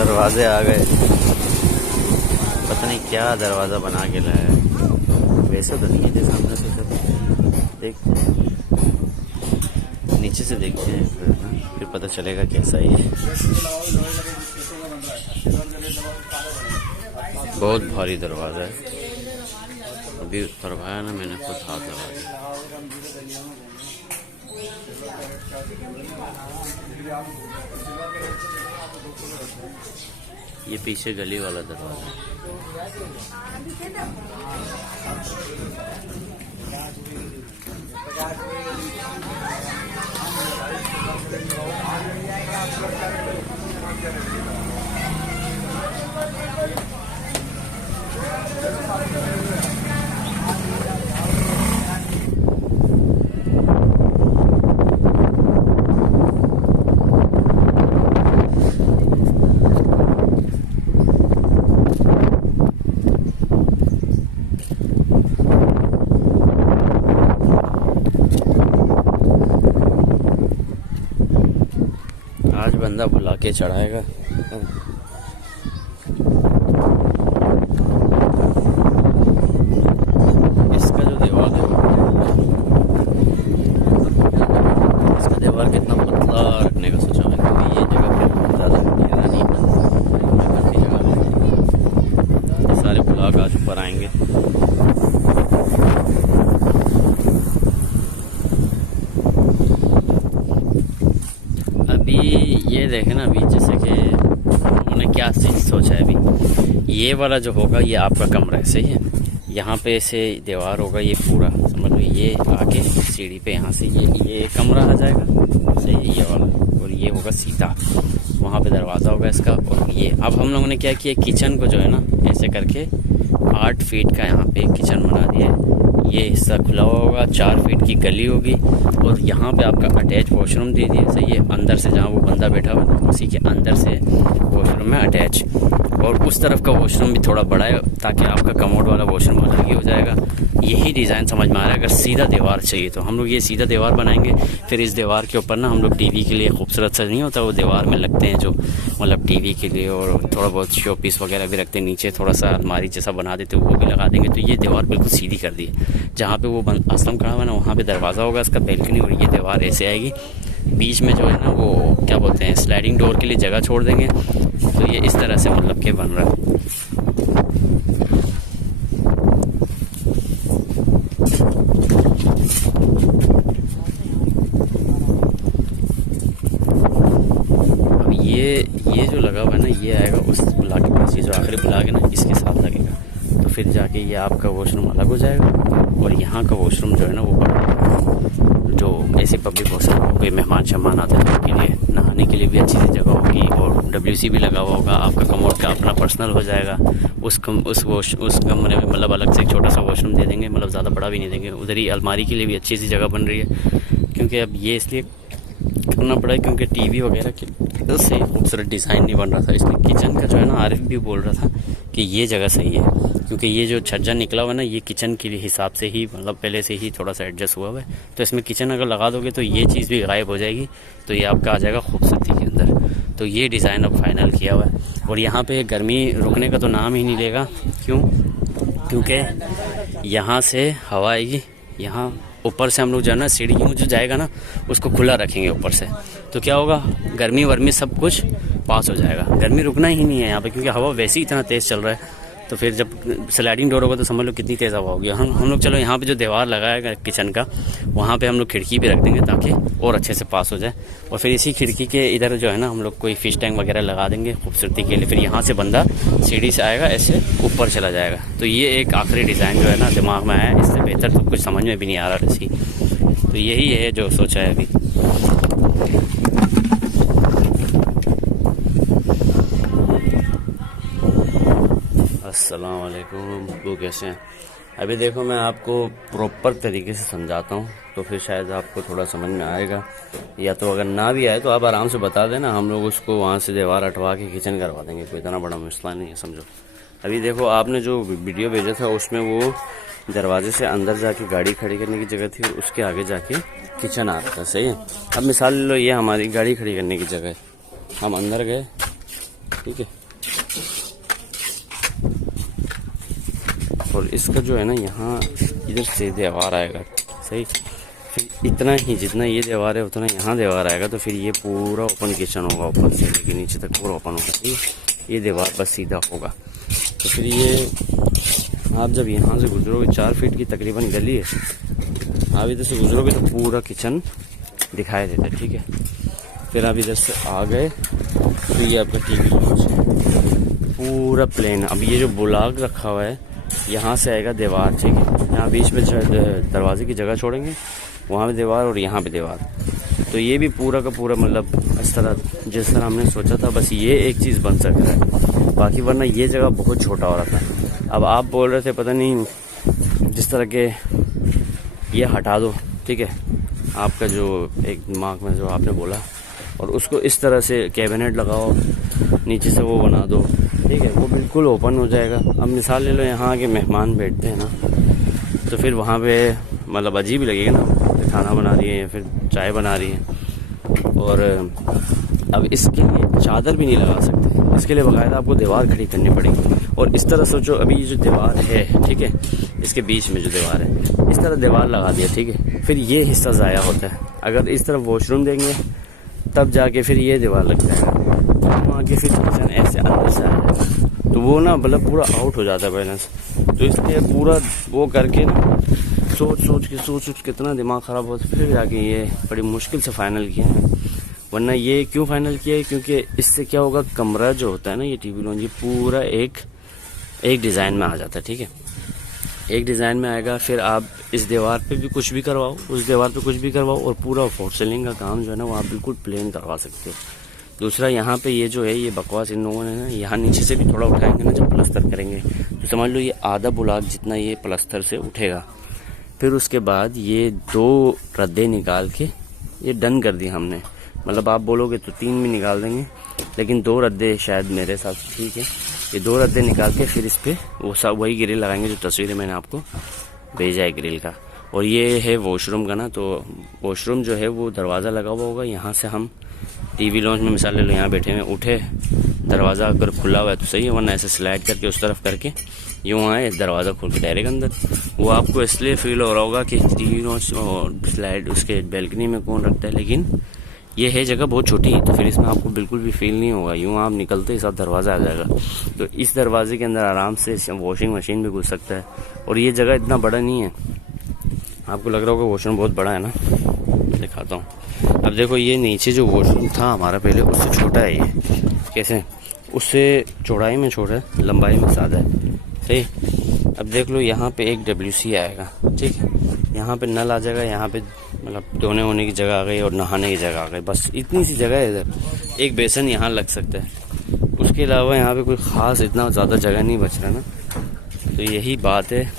दरवाजे आ गए। पता नहीं क्या दरवाज़ा बना के लाया है, वैसे तो नहीं है जो सामने से। सब देखते हैं, नीचे से देखते हैं फिर पता चलेगा कैसा ही है। बहुत भारी दरवाज़ा है, अभी उतरवाया ना मैंने, खुद हाथ लगा दिया। ये पीछे गली वाला दरवाजा है। आज बंदा बुला के चढ़ाएगा। इसका जो दीवार है, इसका दीवार कितना पतला रखने का सोचा मैंने, क्योंकि ये जगह पे ज़्यादा गहरा नहीं है, काफ़ी जगह है। सारे ब्लॉक आज ऊपर आएंगे। ये देखें ना, अभी जैसे कि उन्होंने क्या चीज़ सोचा है। अभी ये वाला जो होगा ये आपका कमरा है, सही है। यहाँ पे से दीवार होगा, ये पूरा समझ लो, ये आके सीढ़ी पे यहाँ से ये कमरा आ जाएगा, सही है, ये वाला। और ये होगा सीधा, वहाँ पे दरवाज़ा होगा इसका। और ये अब हम लोगों ने क्या किया, किचन को जो है ना ऐसे करके 8 फीट का यहाँ पे किचन बना दिया है। ये हिस्सा खुला हुआ होगा, 4 फीट की गली होगी, और यहाँ पे आपका अटैच वॉशरूम दे दिया, सही है। अंदर से जहाँ वो बंदा बैठा हुआ है उसी के अंदर से वॉशरूम में अटैच, और उस तरफ का वॉशरूम भी थोड़ा बड़ा है, ताकि आपका कमोड वाला वॉशरूम अलग ही हो जाएगा। यही डिज़ाइन समझ में आ रहा है। अगर सीधा दीवार चाहिए तो हम लोग ये सीधा दीवार बनाएंगे, फिर इस दीवार के ऊपर ना हम लोग टीवी के लिए खूबसूरत सा नहीं होता वो दीवार में लगते हैं जो, मतलब टीवी के लिए, और थोड़ा बहुत शो पीस वगैरह भी रखते हैं। नीचे थोड़ा सा अलमारी जैसा बना देते वो भी लगा देंगे। तो ये दीवार बिल्कुल सीधी कर दी है। जहाँ पे वो असलम खड़ा हुआ है ना, वहाँ पे दरवाज़ा होगा इसका, बैल्कनी, और ये दीवार ऐसे आएगी। बीच में जो है ना वो क्या बोलते हैं, स्लाइडिंग डोर के लिए जगह छोड़ देंगे। तो ये इस तरह से मतलब के बन रहा है। अब ये जो लगा हुआ है ना, ये आएगा उस ब्लॉक के पास, ये जो आखिरी ब्लॉक है ना इसके साथ लगेगा। तो फिर जाके ये आपका वॉशरूम अलग हो जाएगा, और यहाँ का वॉशरूम जो है ना वो जो ऐसे पब्लिक वॉशरूम, कोई मेहमान शहमान आते हैं उनके लिए नहाने के लिए भी अच्छी सी जगह होगी, और WC भी लगा हुआ होगा। आपका कमोड का अपना पर्सनल हो जाएगा। उस कमरे में मतलब अलग से एक छोटा सा वॉशरूम दे देंगे, मतलब ज़्यादा बड़ा भी नहीं देंगे। उधर ही अलमारी के लिए भी अच्छी सी जगह बन रही है, क्योंकि अब ये इसलिए करना पड़ा है क्योंकि टीवी वगैरह के से खूबसूरत डिज़ाइन नहीं बन रहा था। इसलिए किचन का जो है ना, आरिफ भी बोल रहा था कि ये जगह सही है, क्योंकि ये जो छज्जा निकला हुआ है ना, ये किचन के हिसाब से ही मतलब पहले से ही थोड़ा सा एडजस्ट हुआ हुआ है। तो इसमें किचन अगर लगा दोगे तो ये चीज़ भी गायब हो जाएगी, तो ये आपका आ जाएगा खूबसूरती के अंदर। तो ये डिज़ाइन अब फाइनल किया हुआ है। और यहाँ पे गर्मी रुकने का तो नाम ही नहीं लेगा। क्यों? क्योंकि यहाँ से हवा आएगी, यहाँ ऊपर से हम लोग जो है ना सीढ़ी जो जाएगा ना उसको खुला रखेंगे ऊपर से, तो क्या होगा, गर्मी वर्मी सब कुछ पास हो जाएगा। गर्मी रुकना ही नहीं है यहाँ पे, क्योंकि हवा वैसे ही इतना तेज़ चल रहा है। तो फिर जब स्लाइडिंग डोर होगा तो समझ लो कितनी तेज़ हवा होगी। हम लोग चलो यहाँ पे जो दीवार लगाएगा किचन का, वहाँ पे हम लोग खिड़की भी रख देंगे ताकि और अच्छे से पास हो जाए। और फिर इसी खिड़की के इधर जो है ना हम लोग कोई फिश टैंक वगैरह लगा देंगे खूबसूरती के लिए। फिर यहाँ से बंदा सीढ़ी से आएगा, ऐसे ऊपर चला जाएगा। तो ये एक आखिरी डिज़ाइन जो है ना दिमाग में आया, इससे बेहतर तो कुछ समझ में भी नहीं आ रहा इसकी। तो यही है जो सोचा है अभी। अस्सलाम वालेकुम, वो कैसे हैं? अभी देखो मैं आपको प्रॉपर तरीके से समझाता हूँ, तो फिर शायद आपको थोड़ा समझ में आएगा, या तो अगर ना भी आए तो आप आराम से बता देना, हम लोग उसको वहाँ से दीवार हटवा के किचन करवा देंगे। कोई इतना बड़ा मसला नहीं है, समझो। अभी देखो आपने जो वीडियो भेजा था उसमें वो दरवाजे से अंदर जाके गाड़ी खड़ी करने की जगह थी, उसके आगे जाके किचन आ रहा था, सही है। अब मिसाल लो, ये हमारी गाड़ी खड़ी करने की जगह है। हम अंदर गए, ठीक है। और इसका जो है ना यहाँ इधर से दीवार आएगा, सही। फिर इतना ही जितना ये दीवार है उतना यहाँ दीवार आएगा, तो फिर ये पूरा ओपन किचन होगा, ऊपर से लेके नीचे तक पूरा ओपन होगा, ठीक है। ये दीवार बस सीधा होगा। तो फिर ये आप जब यहाँ से गुजरोगे 4 फीट की तकरीबन गली है, आप इधर से गुजरोगे तो पूरा किचन दिखाई देता है, ठीक है। फिर आप इधर से आ गए तो ये आपका टीवी लॉन्च है, पूरा प्लेन। अब ये जो बुलाग रखा हुआ है यहाँ से आएगा दीवार, ठीक है। यहाँ बीच में दरवाजे की जगह छोड़ेंगे, वहाँ पे दीवार और यहाँ पे दीवार। तो ये भी पूरा का पूरा मतलब इस तरह जिस तरह हमने सोचा था, बस ये एक चीज़ बन सकता है, बाकी वरना ये जगह बहुत छोटा हो रहा था। अब आप बोल रहे थे पता नहीं जिस तरह के ये हटा दो, ठीक है, आपका जो एक दिमाग में जो आपने बोला, और उसको इस तरह से कैबिनेट लगाओ, नीचे से वो बना दो, ठीक है, वो बिल्कुल ओपन हो जाएगा। अब मिसाल ले लो, यहाँ आके मेहमान बैठते हैं ना, तो फिर वहाँ पे मतलब अजीब ही लगेगा ना, खाना बना रही है या फिर चाय बना रही है। और अब इसके लिए चादर भी नहीं लगा सकते, इसके लिए बाकायदा आपको दीवार खड़ी करनी पड़ेगी। और इस तरह सोचो, अभी ये जो दीवार है, ठीक है, इसके बीच में जो दीवार है, इस तरह दीवार लगा दिया, ठीक है, फिर ये हिस्सा ज़ाया होता है। अगर इस तरफ वॉशरूम देंगे तब जाके फिर ये दीवार लग जाएगा, वहाँ के फिर किचन ऐसे अंदर से आ जाएगा, तो वो ना मतलब पूरा आउट हो जाता है बैलेंस। तो इसलिए पूरा वो करके ना सोच सोच कितना दिमाग ख़राब होता है, फिर जाके ये बड़ी मुश्किल से फाइनल किया है। वरना ये क्यों फाइनल किया है, क्योंकि इससे क्या होगा, कमरा जो होता है ना, ये टीवी लॉन्च, ये पूरा एक डिज़ाइन में आ जाता है, ठीक है, एक डिज़ाइन में आएगा। फिर आप इस दीवार पे भी कुछ भी करवाओ, उस दीवार पे कुछ भी करवाओ, और पूरा फॉर सीलिंग का काम जो है ना वो आप बिल्कुल प्लेन करवा सकते हो। दूसरा, यहाँ पे ये जो है ये बकवास इन लोगों ने ना, यहाँ नीचे से भी थोड़ा उठाएंगे ना जब प्लस्तर करेंगे, तो समझ लो ये आधा बुलाक जितना ये प्लस्तर से उठेगा। फिर उसके बाद ये 2 रद्दे निकाल के ये डन कर दिया हमने। मतलब आप बोलोगे तो 3 भी निकाल देंगे, लेकिन 2 रद्दे शायद मेरे साथ ठीक है। ये 2 रद्दे निकाल के फिर इस पर वो सब वही ग्रिल लगाएंगे जो तस्वीरें मैंने आपको भेजा है ग्रिल का। और ये है वॉशरूम का ना, तो वॉशरूम जो है वो दरवाज़ा लगा हुआ होगा। यहाँ से हम टीवी लॉन्च में मिसाल ले लो, यहाँ बैठे हुए उठे, दरवाज़ा अगर खुला हुआ है तो सही है, वरना ऐसे स्लाइड करके उस तरफ करके यूँ आए, दरवाज़ा खोल के डायरेक्ट अंदर। वो आपको इसलिए फील हो रहा होगा कि टीवी लॉन्च और स्लाइड उसके बैल्कनी में कौन रखता है, लेकिन ये है जगह बहुत छोटी है, तो फिर इसमें आपको बिल्कुल भी फील नहीं होगा। यूँ आप निकलते ही साथ दरवाज़ा आ जाएगा, तो इस दरवाजे के अंदर आराम से वॉशिंग मशीन भी घुस सकता है। और ये जगह इतना बड़ा नहीं है, आपको लग रहा होगा वॉशरूम बहुत बड़ा है ना, दिखाता हूँ। अब देखो, ये नीचे जो वॉशरूम था हमारा पहले, उससे छोटा है ये, कैसे, उससे चौड़ाई में छोटा है, लंबाई में ज़्यादा है, सही। अब देख लो, यहाँ पे एक WC आएगा, ठीक है, यहाँ पे नल आ जाएगा, यहाँ पे मतलब धोने होने की जगह आ गई और नहाने की जगह आ गई, बस इतनी सी जगह है इधर। एक बेसन यहाँ लग सकता है, उसके अलावा यहाँ पे कोई ख़ास इतना ज़्यादा जगह नहीं बच रहा ना। तो यही बात है,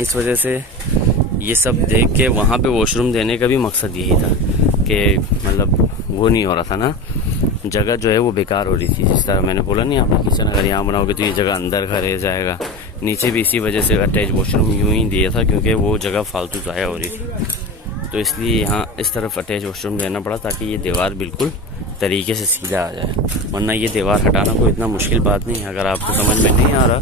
इस वजह से ये सब देख के वहाँ पे वॉशरूम देने का भी मकसद यही था कि मतलब वो नहीं हो रहा था ना, जगह जो है वो बेकार हो रही थी। जिस तरह मैंने बोला नहीं, आपका किचन अगर यहाँ बनाओगे तो ये जगह अंदर का रह जाएगा, नीचे भी इसी वजह से अटैच वॉशरूम यूँ ही दिया था, क्योंकि वो जगह फालतू ज़ाया हो रही थी। तो इसलिए यहाँ इस तरफ अटैच वॉशरूम देना पड़ा, ताकि ये दीवार बिल्कुल तरीके से सीधा आ जाए। वरना ये दीवार हटाना कोई इतना मुश्किल बात नहीं है। अगर आपको समझ में नहीं आ रहा,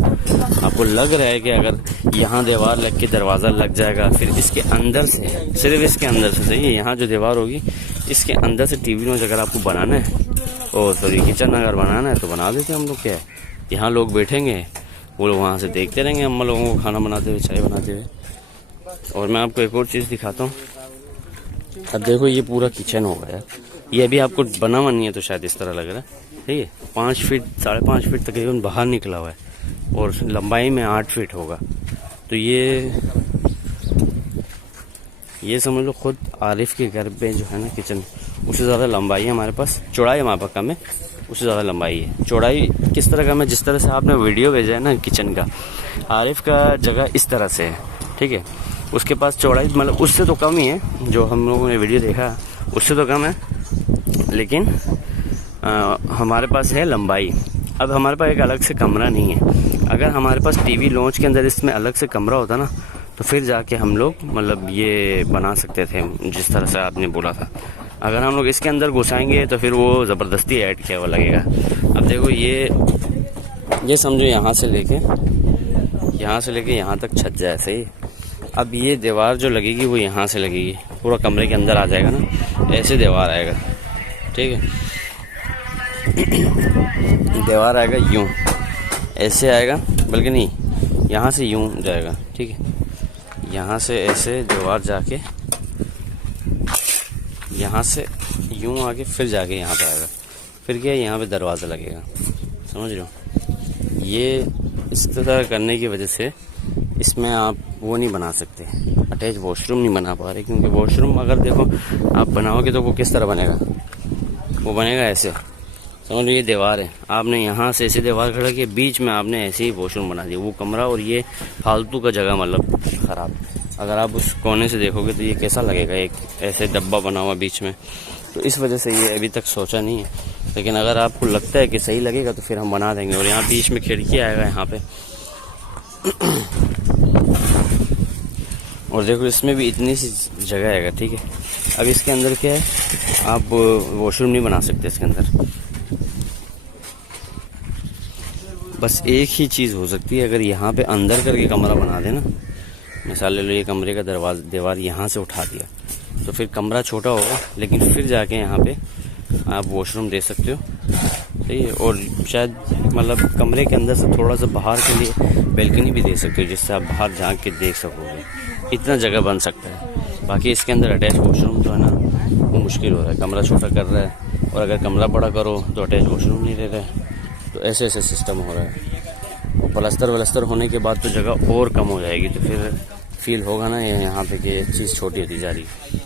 आपको लग रहा है कि अगर यहाँ दीवार लग के दरवाज़ा लग जाएगा, फिर इसके अंदर से, सिर्फ इसके अंदर से, सही है, यहाँ जो दीवार होगी इसके अंदर से टीवी लॉन्च अगर आपको बनाना है, और सॉरी किचन अगर बनाना है, तो बना देते हैं हम लोग। क्या है, यहाँ लोग बैठेंगे, वो लोग वहाँ से देखते रहेंगे हम लोगों को खाना बनाते हुए, चाय बनाते हुए। और मैं आपको एक और चीज़ दिखाता हूँ। अब देखो, ये पूरा किचन होगा यार, ये अभी आपको बना हुआ नहीं है तो शायद इस तरह लग रहा है, ठीक है। 5 फीट 5.5 फीट तकरीबन बाहर निकला हुआ है, और लंबाई में 8 फीट होगा। तो ये समझ लो खुद आरिफ के घर पे जो है ना किचन, उससे ज़्यादा लंबाई है हमारे पास। चौड़ाई हमारे पास कम है, उससे ज़्यादा लंबाई है। चौड़ाई किस तरह का, मैं जिस तरह से आपने वीडियो भेजा है ना किचन का, आरिफ का जगह इस तरह से है, ठीक है। उसके पास चौड़ाई मतलब उससे तो कम ही है, जो हम लोगों ने वीडियो देखा उससे तो कम है, लेकिन हमारे पास है लंबाई। अब हमारे पास एक अलग से कमरा नहीं है। अगर हमारे पास टीवी लॉन्च के अंदर इसमें अलग से कमरा होता ना, तो फिर जाके हम लोग मतलब ये बना सकते थे जिस तरह से आपने बोला था। अगर हम लोग इसके अंदर घुसाएंगे तो फिर वो ज़बरदस्ती ऐड किया हुआ लगेगा। अब देखो ये समझो यहाँ से लेके यहाँ तक छत जाए, सही। अब ये दीवार जो लगेगी वो यहाँ से लगेगी, पूरा कमरे के अंदर आ जाएगा ना, ऐसे दीवार आएगा, ठीक है। दीवार आएगा यूँ, ऐसे आएगा, बल्कि नहीं, यहाँ से यूँ जाएगा, ठीक है। यहाँ से ऐसे दीवार जाके यहाँ से यूँ आके फिर जाके यहाँ पे आएगा, फिर क्या यहाँ पे दरवाज़ा लगेगा, समझ रहे हो। ये इस तरह करने की वजह से इसमें आप वो नहीं बना सकते, अटैच वॉशरूम नहीं बना पा रहे, क्योंकि वॉशरूम अगर देखो आप बनाओगे तो वो किस तरह बनेगा, वो बनेगा ऐसे, समझ लो। ये दीवार है, आपने यहाँ से ऐसे दीवार खड़ा किया, बीच में आपने ऐसे ही वॉशरूम बना दिया, वो कमरा और ये फालतू का जगह मतलब ख़राब। अगर आप उस कोने से देखोगे तो ये कैसा लगेगा, एक ऐसे डब्बा बना हुआ बीच में। तो इस वजह से ये अभी तक सोचा नहीं है, लेकिन अगर आपको लगता है कि सही लगेगा तो फिर हम बना देंगे। और यहाँ बीच में खिड़की आएगा यहाँ पे, और देखो इसमें भी इतनी सी जगह आएगा, ठीक है। अब इसके अंदर क्या है, आप वॉशरूम नहीं बना सकते इसके अंदर। बस एक ही चीज़ हो सकती है, अगर यहाँ पे अंदर करके कमरा बना देना, मिसाल ले लो ये कमरे का दीवार यहाँ से उठा दिया, तो फिर कमरा छोटा होगा, लेकिन फिर जाके यहाँ पे आप वॉशरूम दे सकते हो, सही है। और शायद मतलब कमरे के अंदर से थोड़ा सा बाहर के लिए बैल्कनी भी दे सकते हो, जिससे आप बाहर झांक के देख सकोगे, इतना जगह बन सकता है। बाकी इसके अंदर अटैच वॉशरूम जो है ना वो मुश्किल हो रहा है, कमरा छोटा कर रहा है, और अगर कमरा बड़ा करो तो अटैच वॉशरूम नहीं दे रहा है, तो ऐसे सिस्टम हो रहा है। और प्लास्टर होने के बाद तो जगह और कम हो जाएगी, तो फिर फील होगा ना यहाँ पे कि चीज़ छोटी होती जा रही है।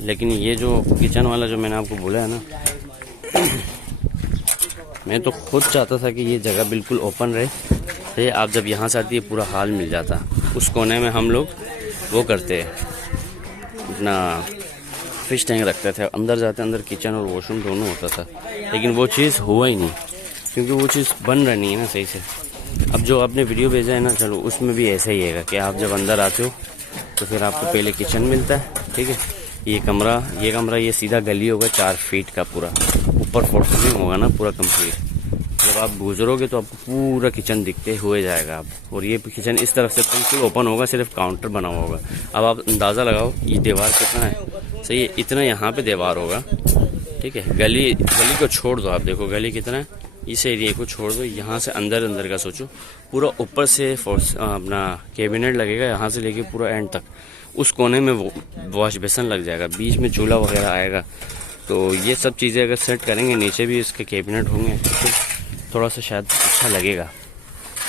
लेकिन ये जो किचन वाला जो मैंने आपको बोला है ना, मैं तो खुद चाहता था कि ये जगह बिल्कुल ओपन रहे, आप जब यहाँ से आती है पूरा हाल मिल जाता। उस कोने में हम लोग वो करते हैं, अपना फिश टैंक रखते थे, अंदर जाते अंदर किचन और वॉशरूम दोनों होता था, लेकिन वो चीज़ हुआ ही नहीं, क्योंकि वो चीज़ बन रही नहीं है ना सही से। अब जो आपने वीडियो भेजा है ना, चलो उसमें भी ऐसा ही है कि आप जब अंदर आते हो तो फिर आपको पहले किचन मिलता है, ठीक है। ये कमरा ये सीधा गली होगा 4 फीट का, पूरा ऊपर 4 फीट होगा ना पूरा कंप्लीट। जब आप गुजरोगे तो आपको पूरा किचन दिखते हुए जाएगा आप, और ये किचन इस तरफ से बिल्कुल ओपन होगा, सिर्फ काउंटर बना हुआ होगा। अब आप अंदाज़ा लगाओ ये दीवार कितना है, सही है, इतना यहाँ पे दीवार होगा, ठीक है। गली को छोड़ दो, आप देखो गली कितना है, इस एरिया को छोड़ दो, यहाँ से अंदर का सोचो, पूरा ऊपर से अपना कैबिनेट लगेगा, यहाँ से लेके पूरा एंड तक, उस कोने में वॉश बेसन लग जाएगा, बीच में चूल्हा वगैरह आएगा। तो ये सब चीज़ें अगर सेट करेंगे, नीचे भी इसके कैबिनेट होंगे, तो थोड़ा सा शायद अच्छा लगेगा,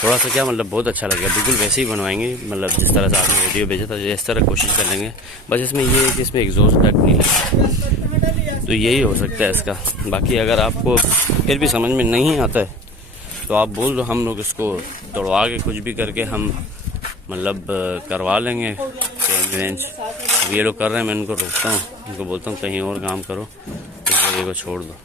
थोड़ा सा क्या मतलब बहुत अच्छा लगेगा। बिल्कुल वैसे ही बनवाएंगे, मतलब जिस तरह से आपने वीडियो भेजा था इस तरह कोशिश कर लेंगे। बस इसमें ये है कि इसमें एग्जॉस्ट डक्ट नहीं लगता, तो यही हो सकता है इसका। बाकी अगर आपको फिर भी समझ में नहीं आता है तो आप बोल दो, हम लोग इसको तोड़वा के कुछ भी करके हम मतलब करवा लेंगे चेंज वेंज। अब ये लोग कर रहे हैं, मैं इनको रोकता हूँ, इनको बोलता हूँ कहीं और काम करो, इस जगह को छोड़ दो।